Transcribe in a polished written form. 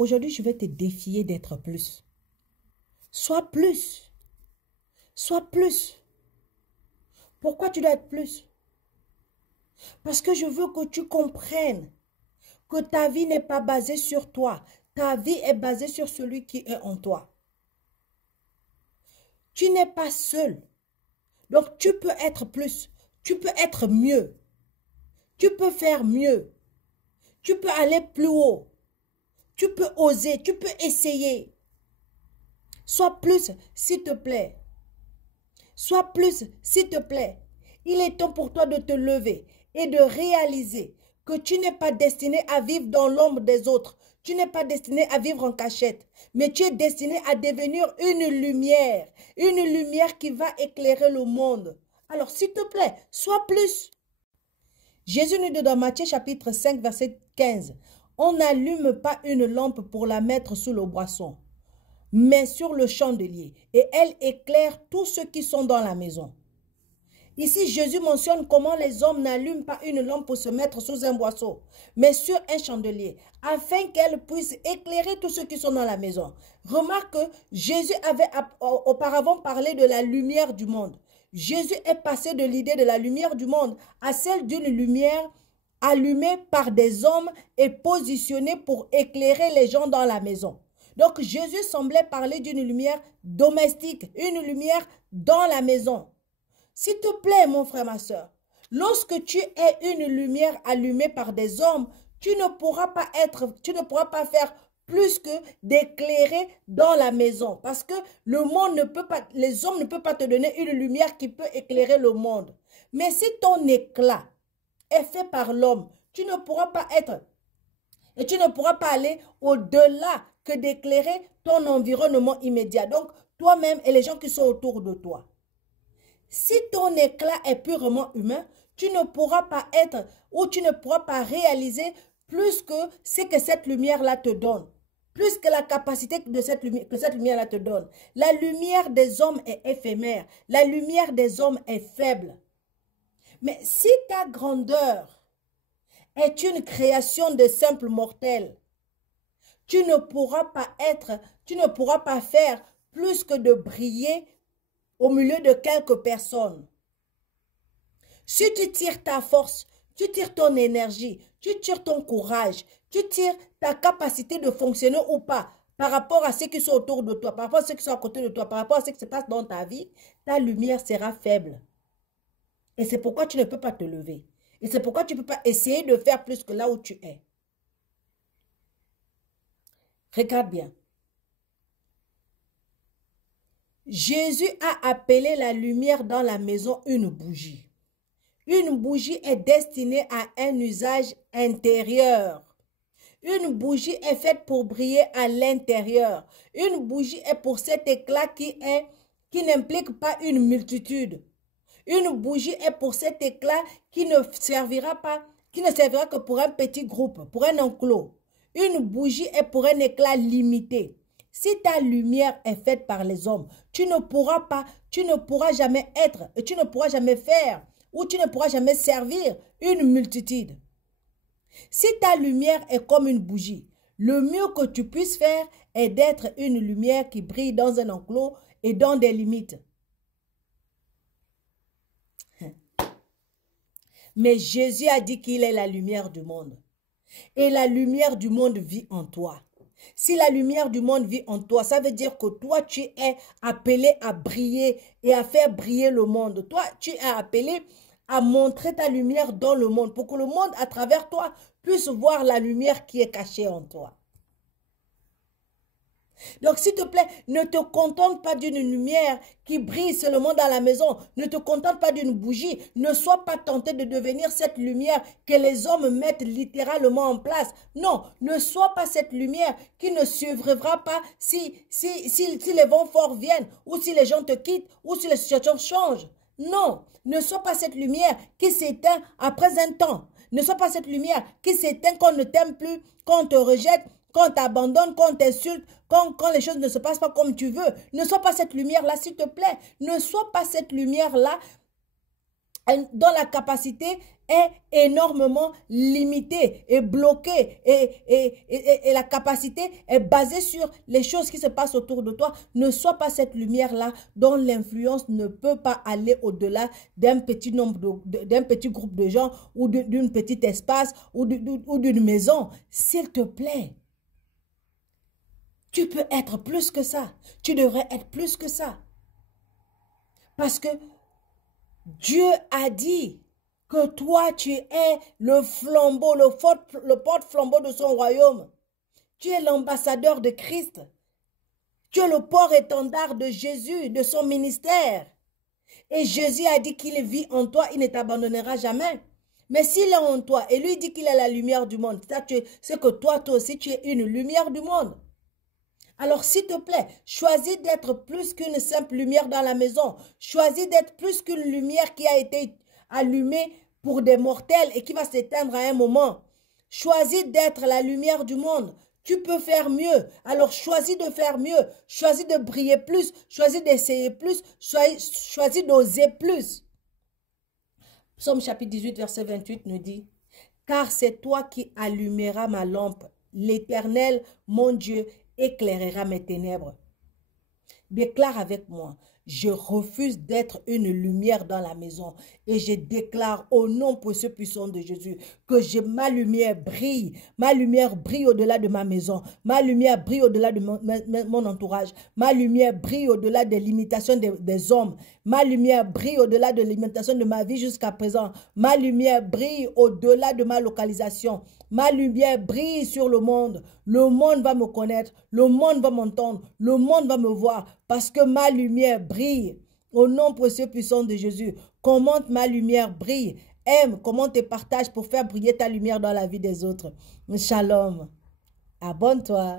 Aujourd'hui, je vais te défier d'être plus. Sois plus. Sois plus. Pourquoi tu dois être plus? Parce que je veux que tu comprennes que ta vie n'est pas basée sur toi. Ta vie est basée sur celui qui est en toi. Tu n'es pas seul. Donc, tu peux être plus. Tu peux être mieux. Tu peux faire mieux. Tu peux aller plus haut. Tu peux oser. Tu peux essayer. Sois plus, s'il te plaît. Sois plus, s'il te plaît. Il est temps pour toi de te lever et de réaliser que tu n'es pas destiné à vivre dans l'ombre des autres. Tu n'es pas destiné à vivre en cachette, mais tu es destiné à devenir une lumière qui va éclairer le monde. Alors, s'il te plaît, sois plus. Jésus nous dit dans Matthieu chapitre 5, verset 15, « On n'allume pas une lampe pour la mettre sous le boisson, mais sur le chandelier, et elle éclaire tous ceux qui sont dans la maison. » Ici, Jésus mentionne comment les hommes n'allument pas une lampe pour se mettre sous un boisseau, mais sur un chandelier, afin qu'elle puisse éclairer tous ceux qui sont dans la maison. Remarque que Jésus avait auparavant parlé de la lumière du monde. Jésus est passé de l'idée de la lumière du monde à celle d'une lumière allumée par des hommes et positionnée pour éclairer les gens dans la maison. Donc, Jésus semblait parler d'une lumière domestique, une lumière dans la maison. S'il te plaît, mon frère, ma soeur, lorsque tu es une lumière allumée par des hommes, tu ne pourras pas faire plus que d'éclairer dans la maison. Parce que le monde ne peut pas, les hommes ne peuvent pas te donner une lumière qui peut éclairer le monde. Mais si ton éclat est fait par l'homme, tu ne pourras pas être et tu ne pourras pas aller au-delà que d'éclairer ton environnement immédiat. Donc, toi-même et les gens qui sont autour de toi. Si ton éclat est purement humain, tu ne pourras pas être ou tu ne pourras pas réaliser plus que ce que cette lumière-là te donne. Plus que la capacité que cette lumière-là te donne. La lumière des hommes est éphémère. La lumière des hommes est faible. Mais si ta grandeur est une création de simples mortels, tu ne pourras pas faire plus que de briller au milieu de quelques personnes. Si tu tires ta force, tu tires ton énergie, tu tires ton courage, tu tires ta capacité de fonctionner ou pas par rapport à ceux qui sont autour de toi, par rapport à ceux qui sont à côté de toi, par rapport à ce qui se passe dans ta vie, ta lumière sera faible. Et c'est pourquoi tu ne peux pas te lever. Et c'est pourquoi tu ne peux pas essayer de faire plus que là où tu es. Regarde bien. Jésus a appelé la lumière dans la maison une bougie. Une bougie est destinée à un usage intérieur. Une bougie est faite pour briller à l'intérieur. Une bougie est pour cet éclat qui n'implique pas une multitude. Une bougie est pour cet éclat qui ne servira que pour un petit groupe, pour un enclos. Une bougie est pour un éclat limité. Si ta lumière est faite par les hommes, tu ne pourras jamais être, et tu ne pourras jamais faire, ou tu ne pourras jamais servir une multitude. Si ta lumière est comme une bougie, le mieux que tu puisses faire est d'être une lumière qui brille dans un enclos et dans des limites. Mais Jésus a dit qu'il est la lumière du monde. Et la lumière du monde vit en toi. Si la lumière du monde vit en toi, ça veut dire que toi, tu es appelé à briller et à faire briller le monde. Toi, tu es appelé à montrer ta lumière dans le monde pour que le monde, à travers toi, puisse voir la lumière qui est cachée en toi. Donc, s'il te plaît, ne te contente pas d'une lumière qui brille seulement dans la maison. Ne te contente pas d'une bougie. Ne sois pas tenté de devenir cette lumière que les hommes mettent littéralement en place. Non, ne sois pas cette lumière qui ne survivra pas si les vents forts viennent, ou si les gens te quittent, ou si les situations changent. Non, ne sois pas cette lumière qui s'éteint après un temps. Ne sois pas cette lumière qui s'éteint quand on ne t'aime plus, quand on te rejette, quand on t'abandonne, quand on t'insulte, quand les choses ne se passent pas comme tu veux. Ne sois pas cette lumière-là, s'il te plaît. Ne sois pas cette lumière-là dans la capacité est énormément limitée et bloquée et la capacité est basée sur les choses qui se passent autour de toi. Ne sois pas cette lumière-là dont l'influence ne peut pas aller au-delà d'un petit nombre d'un petit groupe de gens ou d'un petit espace ou d'une maison. S'il te plaît, tu peux être plus que ça. Tu devrais être plus que ça. Parce que Dieu a dit que toi, tu es le flambeau, le porte-flambeau de son royaume. Tu es l'ambassadeur de Christ. Tu es le port-étendard de Jésus, de son ministère. Et Jésus a dit qu'il vit en toi, il ne t'abandonnera jamais. Mais s'il est en toi et lui dit qu'il est la lumière du monde, c'est que toi aussi, tu es une lumière du monde. Alors, s'il te plaît, choisis d'être plus qu'une simple lumière dans la maison. Choisis d'être plus qu'une lumière qui a été allumée pour des mortels et qui va s'éteindre à un moment. Choisis d'être la lumière du monde. Tu peux faire mieux. Alors, choisis de faire mieux. Choisis de briller plus. Choisis d'essayer plus. Choisis d'oser plus. Psaume chapitre 18, verset 28 nous dit, « Car c'est toi qui allumeras ma lampe. L'Éternel, mon Dieu, éclairera mes ténèbres. » Déclare avec moi, je refuse d'être une lumière dans la maison et je déclare au nom précieux puissant de Jésus que ma lumière brille au-delà de ma maison, ma lumière brille au-delà de mon entourage, ma lumière brille au-delà des limitations des hommes, ma lumière brille au-delà des limitations de ma vie jusqu'à présent, ma lumière brille au-delà de ma localisation. Ma lumière brille sur le monde va me connaître, le monde va m'entendre, le monde va me voir parce que ma lumière brille. Au nom précieux puissant de Jésus, commente ma lumière brille, aime, commente et partage pour faire briller ta lumière dans la vie des autres. Shalom, abonne-toi.